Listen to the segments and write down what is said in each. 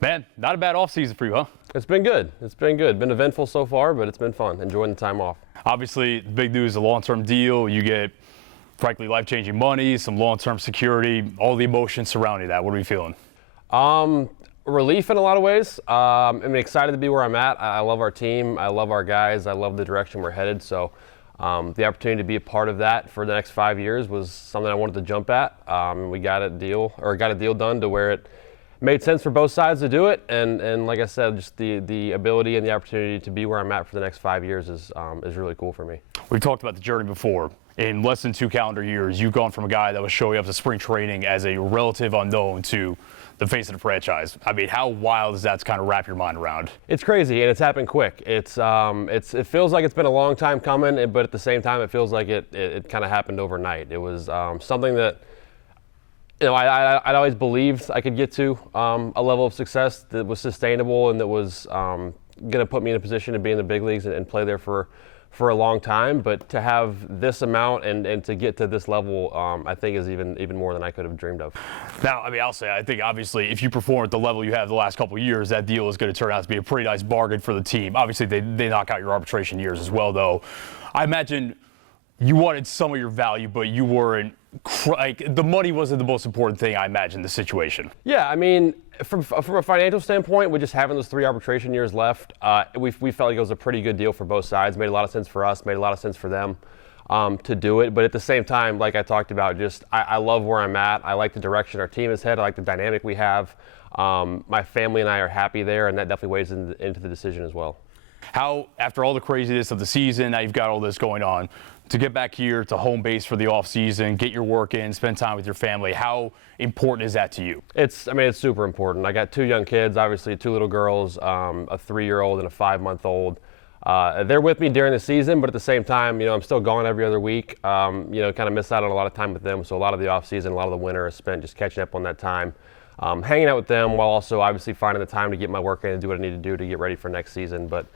Man, not a bad offseason for you, huh? It's been good. It's been good. Been eventful so far, but it's been fun. Enjoying the time off. Obviously, the big news, a long-term deal. You get, frankly, life-changing money, some long-term security, all the emotions surrounding that. What are you feeling? Relief in a lot of ways. Excited to be where I'm at. I love our team. I love our guys. I love the direction we're headed. So the opportunity to be a part of that for the next 5 years was something I wanted to jump at. We got a deal done to where it made sense for both sides to do it, and like I said, just the ability and the opportunity to be where I'm at for the next 5 years is really cool for me. We've talked about the journey before. In less than 2 calendar years, you've gone from a guy that was showing up to spring training as a relative unknown to the face of the franchise. I mean, how wild is that to kind of wrap your mind around? It's crazy, and it's happened quick. It feels like it's been a long time coming, but at the same time, it feels like it kind of happened overnight. It was something that I'd always believed I could get to a level of success that was sustainable and that was going to put me in a position to be in the big leagues and play there for a long time. But to have this amount and to get to this level, I think is even more than I could have dreamed of. Now, I'll say, I think obviously if you perform at the level you have the last couple of years, that deal is going to turn out to be a pretty nice bargain for the team. Obviously, they knock out your arbitration years as well, though. I imagine you wanted some of your value, but you weren't. The money wasn't the most important thing, I imagine, the situation. Yeah, from a financial standpoint, with just having those 3 arbitration years left, we felt like it was a pretty good deal for both sides. Made a lot of sense for us, made a lot of sense for them to do it. But at the same time, like I talked about, just I love where I'm at. I like the direction our team is headed. I like the dynamic we have. My family and I are happy there, and that definitely weighs into the decision as well. How, after all the craziness of the season, now you've got all this going on, to get back here to home base for the offseason, get your work in, spend time with your family, how important is that to you? It's super important. I got 2 young kids, obviously 2 little girls, a 3-year-old and a 5-month-old. They're with me during the season, but at the same time, I'm still gone every other week. Kind of miss out on a lot of time with them. So a lot of the offseason, a lot of the winter is spent just catching up on that time. Hanging out with them while also obviously finding the time to get my work in and do what I need to do to get ready for next season. But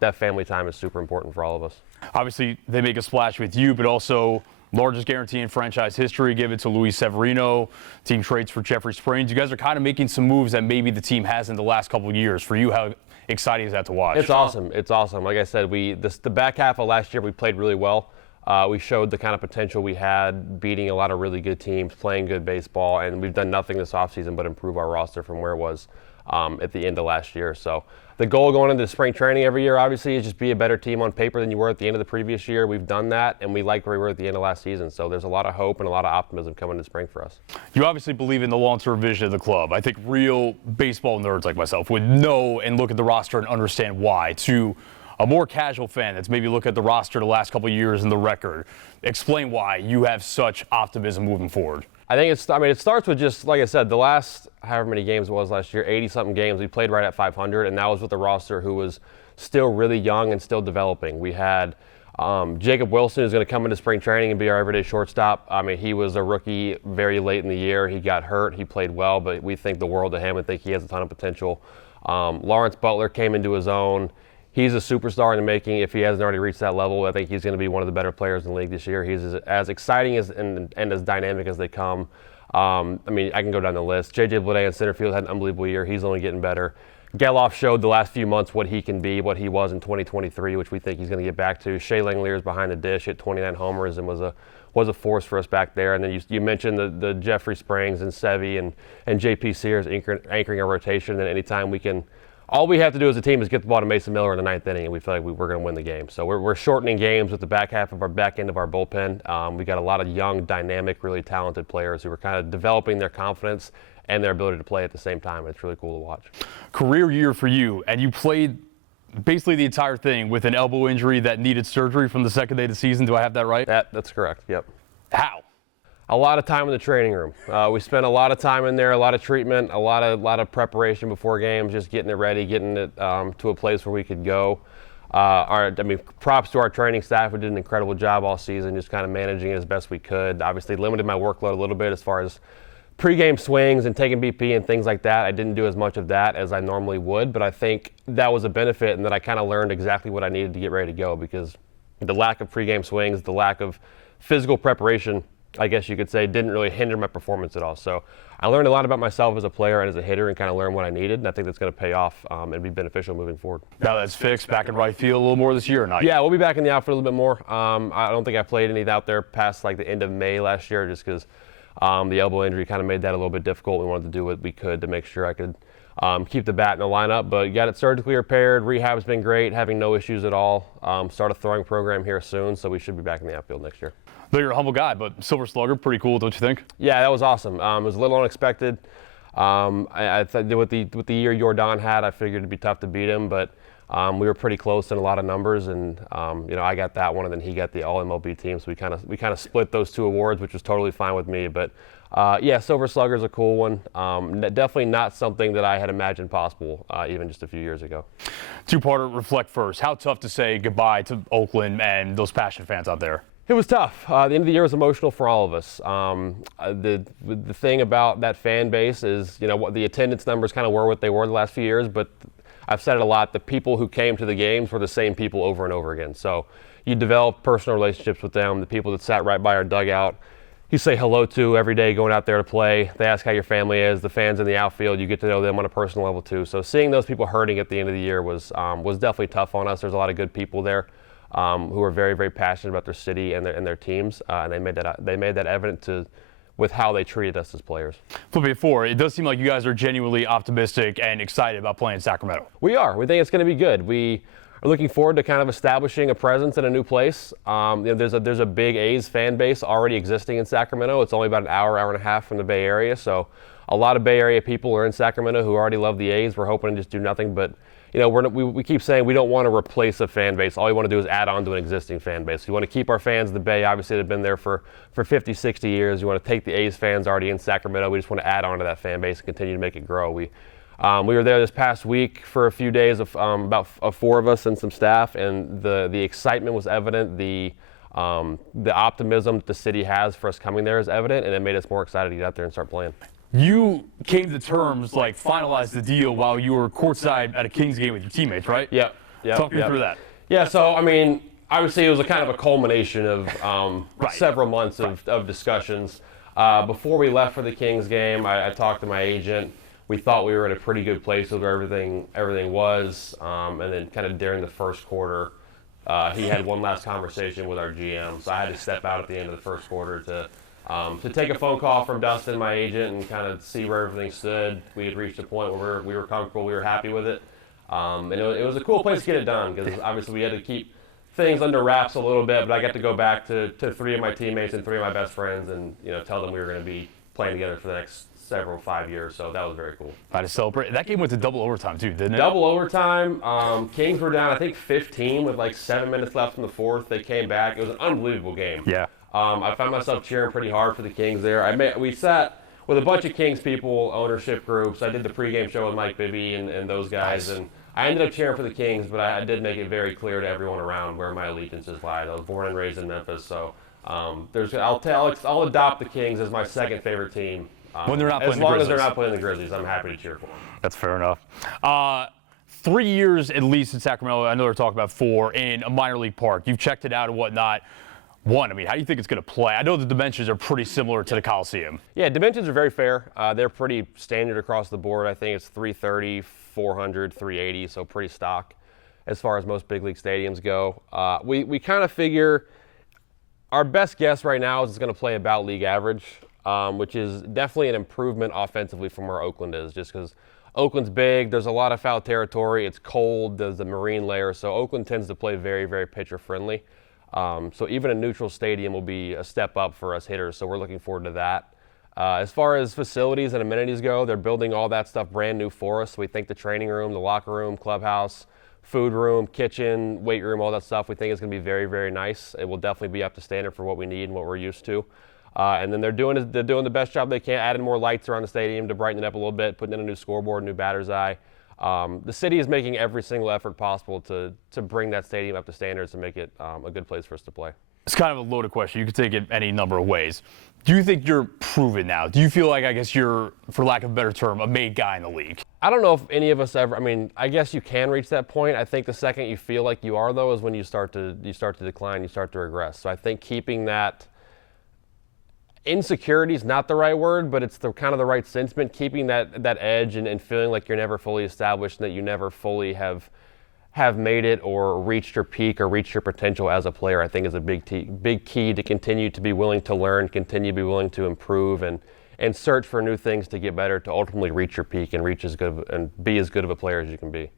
that family time is super important for all of us. Obviously, they make a splash with you, but also largest guarantee in franchise history, give it to Luis Severino. Team trades for Jeffrey Springs. You guys are kind of making some moves that maybe the team hasn't the last couple of years. For you, how exciting is that to watch? It's awesome. It's awesome. Like I said, the back half of last year we played really well. We showed the kind of potential we had, beating a lot of really good teams, playing good baseball, and we've done nothing this offseason but improve our roster from where it was at the end of last year. So the goal going into spring training every year, obviously, is just be a better team on paper than you were at the end of the previous year. We've done that, and we like where we were at the end of last season. So there's a lot of hope and a lot of optimism coming to spring for us. You obviously believe in the long-term vision of the club. I think real baseball nerds like myself would know and look at the roster and understand why. To a more casual fan that's maybe look at the roster the last couple of years and the record, explain why you have such optimism moving forward. I think it starts with just, like I said, the last however many games it was last year, 80-something games, we played right at 500, and that was with a roster who was still really young and still developing. We had Jacob Wilson, who's going to come into spring training and be our everyday shortstop. He was a rookie very late in the year. He got hurt. He played well, but we think the world of him and think he has a ton of potential. Lawrence Butler came into his own. He's a superstar in the making. If he hasn't already reached that level, I think he's going to be one of the better players in the league this year. He's as exciting and as dynamic as they come. I can go down the list. J.J. Bleday in center field had an unbelievable year. He's only getting better. Geloff showed the last few months what he can be, what he was in 2023, which we think he's going to get back to. Shea Langlear's behind the dish, hit 29 homers and was a force for us back there. And then you mentioned the Jeffrey Springs and Sevy and J.P. Sears anchoring our rotation. And anytime we can, all we have to do as a team is get the ball to Mason Miller in the 9th inning, and we feel like we're going to win the game. So we're shortening games with the back end of our bullpen. We got a lot of young, dynamic, really talented players who are kind of developing their confidence and their ability to play at the same time. It's really cool to watch. Career year for you, and you played basically the entire thing with an elbow injury that needed surgery from the second day of the season. Do I have that right? That's correct, yep. How? A lot of time in the training room. We spent a lot of time in there, a lot of treatment, a lot of preparation before games, just getting it ready, getting it to a place where we could go. Props to our training staff, who did an incredible job all season, just kind of managing it as best we could. Obviously limited my workload a little bit as far as pregame swings and taking BP and things like that. I didn't do as much of that as I normally would, but I think that was a benefit and that I kind of learned exactly what I needed to get ready to go, because the lack of pregame swings, the lack of physical preparation, I guess you could say, didn't really hinder my performance at all. So I learned a lot about myself as a player and as a hitter, and kind of learned what I needed, and I think that's going to pay off and be beneficial moving forward. Now that's fixed, back in right field a little more this year or not? Yeah, we'll be back in the outfield a little bit more. I don't think I played any out there past like the end of May last year, just because the elbow injury kind of made that a little bit difficult. We wanted to do what we could to make sure I could keep the bat in the lineup, but got it surgically repaired. Rehab's been great, having no issues at all. Start a throwing program here soon, so we should be back in the outfield next year. Though you're a humble guy, but Silver Slugger, pretty cool, don't you think? Yeah, that was awesome. It was a little unexpected. I thought with the year Jordan had, I figured it'd be tough to beat him, but we were pretty close in a lot of numbers, and I got that one, and then he got the All MLB team, so we kind of split those 2 awards, which was totally fine with me. But yeah, Silver Slugger's a cool one. Definitely not something that I had imagined possible even just a few years ago. Two-parter, reflect first. How tough to say goodbye to Oakland and those passionate fans out there? It was tough. The end of the year was emotional for all of us. The thing about that fan base is, what the attendance numbers kind of were what they were the last few years, but I've said it a lot, the people who came to the games were the same people over and over again. So you develop personal relationships with them, the people that sat right by our dugout, you say hello to every day going out there to play. They ask how your family is. The fans in the outfield, you get to know them on a personal level too. So seeing those people hurting at the end of the year was definitely tough on us. There's a lot of good people there who are very, very passionate about their city and their teams, and they made that evident with how they treated us as players. Flipping it forward, it does seem like you guys are genuinely optimistic and excited about playing Sacramento. We are. We think it's going to be good. We are looking forward to kind of establishing a presence in a new place. There's a big A's fan base already existing in Sacramento. It's only about an hour and a half from the Bay Area, so a lot of Bay Area people are in Sacramento who already love the A's. We're hoping to just do nothing but we keep saying we don't want to replace a fan base. All we want to do is add on to an existing fan base. We want to keep our fans in the Bay. Obviously, they've been there for 50, 60 years. We want to take the A's fans already in Sacramento. We just want to add on to that fan base and continue to make it grow. We were there this past week for a few days, about 4 of us and some staff, and the excitement was evident. The optimism that the city has for us coming there is evident, and it made us more excited to get out there and start playing. You came to terms, finalized the deal while you were courtside at a Kings game with your teammates, right? Yep. Talk me through that. Yeah, so, obviously it was a kind of a culmination of several months of discussions. Before we left for the Kings game, I talked to my agent. We thought we were in a pretty good place with where everything was. And then kind of during the first quarter, he had one last conversation with our GM. So I had to step out at the end of the first quarter to take a phone call from Dustin, my agent, and kind of see where everything stood. We had reached a point where we were comfortable, we were happy with it. And it was a cool place to get it done, because obviously we had to keep things under wraps a little bit, but I got to go back to 3 of my teammates and 3 of my best friends and tell them we were going to be playing together for the next 5 years, so that was very cool. I had to celebrate. That game went to double overtime too, didn't it? Double overtime. Kings were down, I think, 15 with 7 minutes left in the fourth. They came back. It was an unbelievable game. Yeah. I found myself cheering pretty hard for the Kings there. We sat with a bunch of Kings people, ownership groups. I did the pregame show with Mike Bibby and those guys, and I ended up cheering for the Kings, but I did make it very clear to everyone around where my allegiances lie. I was born and raised in Memphis, so I'll adopt the Kings as my second favorite team. When they're not playing as long as they're not playing the Grizzlies, I'm happy to cheer for them. That's fair enough. 3 years at least in Sacramento. I know they're talking about 4 in a minor league park. You've checked it out and whatnot. How do you think it's going to play? I know the dimensions are pretty similar to the Coliseum. Yeah, dimensions are very fair. They're pretty standard across the board. I think it's 330, 400, 380, so pretty stock as far as most big league stadiums go. We kind of figure our best guess right now is it's going to play about league average, which is definitely an improvement offensively from where Oakland is, just because Oakland's big, there's a lot of foul territory, it's cold, there's the marine layer, so Oakland tends to play very, very pitcher-friendly. So even a neutral stadium will be a step up for us hitters, so we're looking forward to that. As far as facilities and amenities go, they're building all that stuff brand new for us. We think the training room, the locker room, clubhouse, food room, kitchen, weight room, all that stuff, we think it's going to be very, very nice. It will definitely be up to standard for what we need and what we're used to. And then they're doing the best job they can, adding more lights around the stadium to brighten it up a little bit, putting in a new scoreboard, new batter's eye. The city is making every single effort possible to bring that stadium up to standards and make it a good place for us to play. It's kind of a loaded question. You could take it any number of ways. Do you think you're proven now? Do you feel like, I guess you're, for lack of a better term, a made guy in the league? I don't know if any of us ever, I guess you can reach that point. I think the second you feel like you are, though, is when you start to decline, you start to regress. So I think keeping that insecurity is not the right word, but it's the kind of the right sentiment, keeping that edge and feeling like you're never fully established and that you never fully have made it or reached your peak or reached your potential as a player, I think is a big key to continue to be willing to learn, continue to be willing to improve and search for new things to get better, to ultimately reach your peak and be as good of a player as you can be.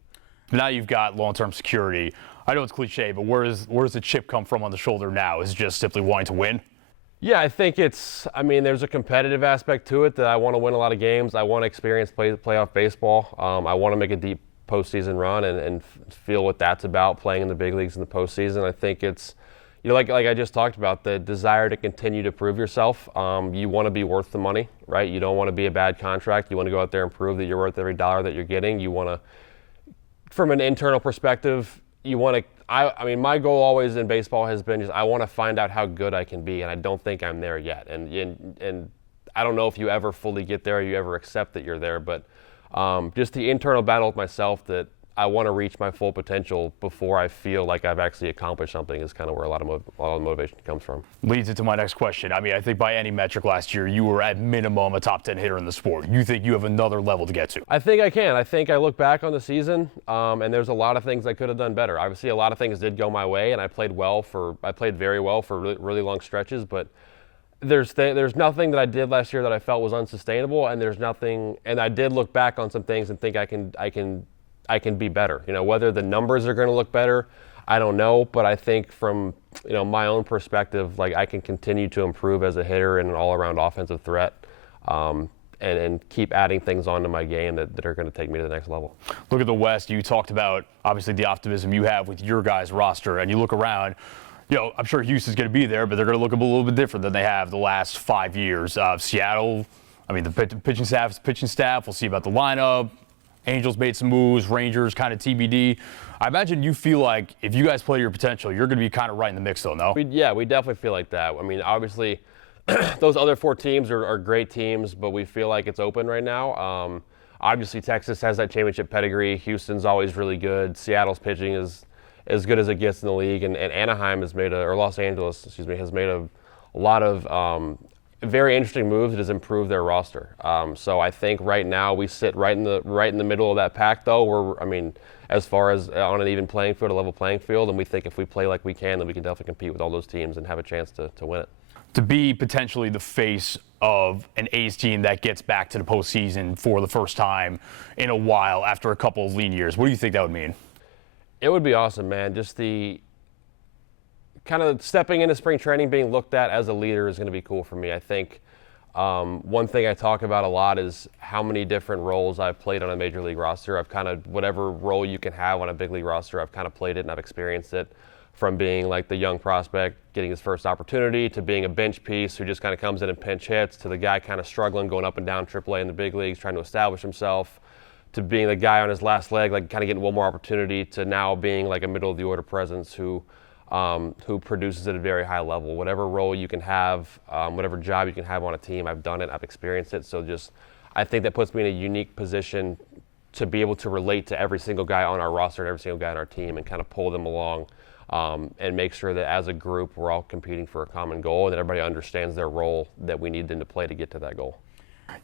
Now you've got long-term security. I know it's cliche, but where does the chip come from on the shoulder now? Is it just simply wanting to win? Yeah, I think there's a competitive aspect to it that I want to win a lot of games. I want to experience playoff baseball. I want to make a deep postseason run and feel what that's about, playing in the big leagues in the postseason. I think it's, like I just talked about, the desire to continue to prove yourself. You want to be worth the money, right? You don't want to be a bad contract. You want to go out there and prove that you're worth every dollar that you're getting. You want to, from an internal perspective, my goal always in baseball has been just I want to find out how good I can be, and I don't think I'm there yet. And I don't know if you ever fully get there or you ever accept that you're there, but just the internal battle with myself that I want to reach my full potential before I feel like I've actually accomplished something is kind of where a lot of the motivation comes from. Leads into my next question. I mean, I think by any metric last year, you were at minimum a top 10 hitter in the sport. You think you have another level to get to? I think I can. I think I look back on the season, and there's a lot of things I could have done better. Obviously, a lot of things did go my way, and I played very well for really long stretches, but there's nothing that I did last year that I felt was unsustainable, and I did look back on some things and think I can be better. Whether the numbers are going to look better, I don't know, but I think from my own perspective, like I can continue to improve as a hitter and an all-around offensive threat, and keep adding things onto my game that are going to take me to the next level. Look at the West. You talked about obviously the optimism you have with your guys' roster, and you look around. I'm sure Houston's going to be there, but they're going to look a little bit different than they have the last 5 years. Seattle, I mean, the pitching staff. We'll see about the lineup. Angels made some moves, Rangers kind of TBD. I imagine you feel like if you guys play to your potential, you're going to be kind of right in the mix, though, no? We definitely feel like that. I mean, obviously, those other 4 teams are great teams, but we feel like it's open right now. Obviously, Texas has that championship pedigree. Houston's always really good. Seattle's pitching is as good as it gets in the league, and Anaheim Los Angeles, has made a lot of very interesting moves that has improved their roster. So I think right now we sit right in the middle of that pack, though. As far as on an even playing field, a level playing field, and we think if we play like we can, then we can definitely compete with all those teams and have a chance to win it. To be potentially the face of an A's team that gets back to the postseason for the first time in a while after a couple of lean years, what do you think that would mean? It would be awesome, man. Just the kind of stepping into spring training, being looked at as a leader is going to be cool for me. I think one thing I talk about a lot is how many different roles I've played on a major league roster. I've kind of, whatever role you can have on a big league roster, I've kind of played it and I've experienced it. From being like the young prospect getting his first opportunity to being a bench piece who just kind of comes in and pinch hits, to the guy kind of struggling going up and down AAA in the big leagues trying to establish himself, to being the guy on his last leg, like kind of getting one more opportunity, to now being like a middle of the order presence who produces at a very high level. Whatever role you can have, whatever job you can have on a team, I've done it, I've experienced it. So I think that puts me in a unique position to be able to relate to every single guy on our roster and every single guy on our team and kind of pull them along and make sure that as a group we're all competing for a common goal and that everybody understands their role that we need them to play to get to that goal.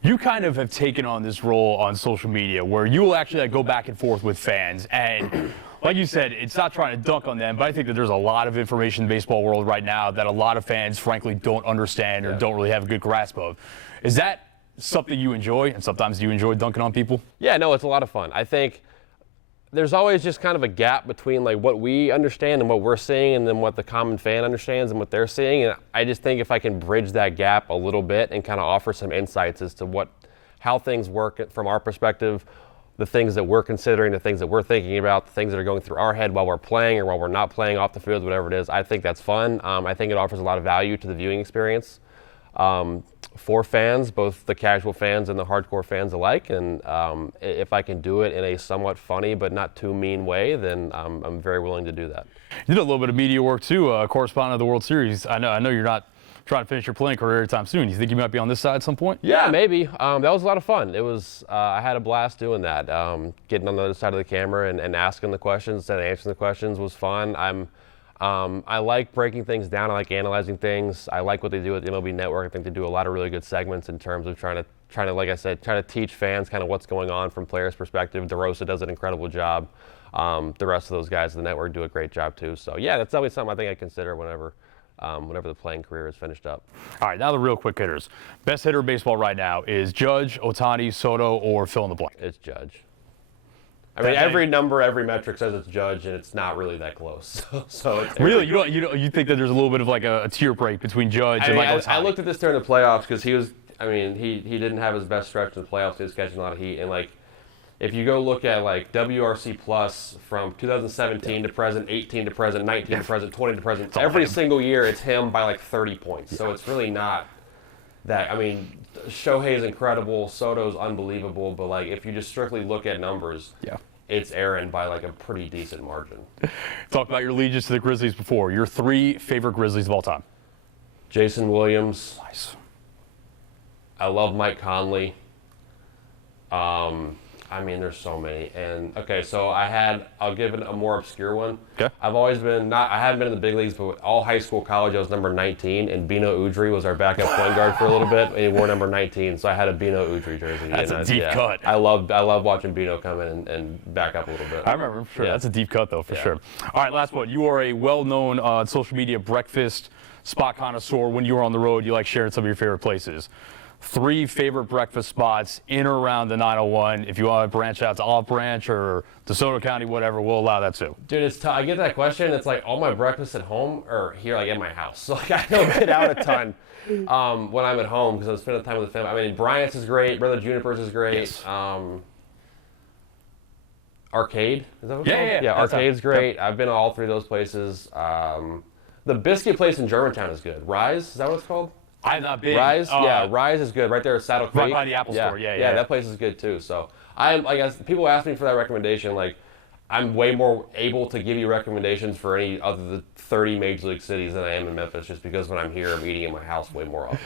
You kind of have taken on this role on social media where you will actually go back and forth with fans. And like you said, it's not trying to dunk on them, but I think that there's a lot of information in the baseball world right now that a lot of fans, frankly, don't understand or don't really have a good grasp of. Is that something you enjoy? And sometimes do you enjoy dunking on people? Yeah, no, it's a lot of fun. I think there's always just kind of a gap between like what we understand and what we're seeing and then what the common fan understands and what they're seeing. And I just think if I can bridge that gap a little bit and kind of offer some insights as to how things work from our perspective, the things that we're considering, the things that we're thinking about, the things that are going through our head while we're playing or while we're not playing off the field, whatever it is, I think that's fun. I think it offers a lot of value to the viewing experience for fans, both the casual fans and the hardcore fans alike. And if I can do it in a somewhat funny but not too mean way, then I'm very willing to do that. You did a little bit of media work too, correspondent of the World Series. I know you're not trying to finish your playing career anytime soon. You think you might be on this side at some point? Yeah, maybe. That was a lot of fun. It was. I had a blast doing that. Getting on the other side of the camera and asking the questions and answering the questions was fun. I like breaking things down. I like analyzing things. I like what they do with the MLB Network. I think they do a lot of really good segments in terms of trying to, like I said, try to teach fans kind of what's going on from players' perspective. DeRosa does an incredible job. The rest of those guys in the network do a great job too. So yeah, that's always something I think I consider whenever the playing career is finished up. All right, now the real quick hitters. Best hitter in baseball right now is Judge, Ohtani, Soto, or fill in the blank. It's Judge. I mean, every number, every metric says it's Judge, and it's not really that close. So it's really, you think that there's a little bit of like a tier break between Judge and like Ohtani? I looked at this during the playoffs because he didn't have his best stretch in the playoffs. He was catching a lot of heat, and like, if you go look at like WRC plus from 2017 to present, 18 to present, 19 to present, 20 to present, every single year it's him by like 30 points. So it's really not that. I mean, Shohei's incredible, Soto's unbelievable, but like if you just strictly look at numbers, it's Aaron by like a pretty decent margin. Talk about your allegiance to the Grizzlies before. Your 3 favorite Grizzlies of all time. Jason Williams. Nice. I love Mike Conley. I mean, there's so many. And okay, so I'll give it a more obscure one. Okay. I've always been I haven't been in the big leagues, but all high school, college, I was number 19, and Bino Udrih was our backup point guard for a little bit, and he wore number 19, so I had a Bino Udrih jersey. That's a deep cut. I love watching Bino come in and back up a little bit. I remember, for sure. Yeah. That's a deep cut, though, for sure. All right, last one. You are a well-known social media breakfast spot connoisseur. When you were on the road, you like sharing some of your favorite places. 3 favorite breakfast spots in or around the 901. If you want to branch out to Olive Branch or DeSoto County, whatever, we'll allow that too. Dude, it's I get that question. It's like all my breakfasts at home are here, like at my house. So like I don't get out a ton when I'm at home because I'm spending time with the family. I mean, Bryant's is great. Brother Juniper's is great. Yes. Arcade, is that what it's called? Yeah, Arcade's great. I've been to all 3 of those places. The biscuit place in Germantown is good. Rise, is that what it's called? I've not been. Rise, Rise is good right there at Saddle Creek. Right by the Apple Store, yeah. That place is good too. So I guess people ask me for that recommendation. Like, I'm way more able to give you recommendations for any other than 30 major league cities than I am in Memphis, just because when I'm here, I'm eating in my house way more often.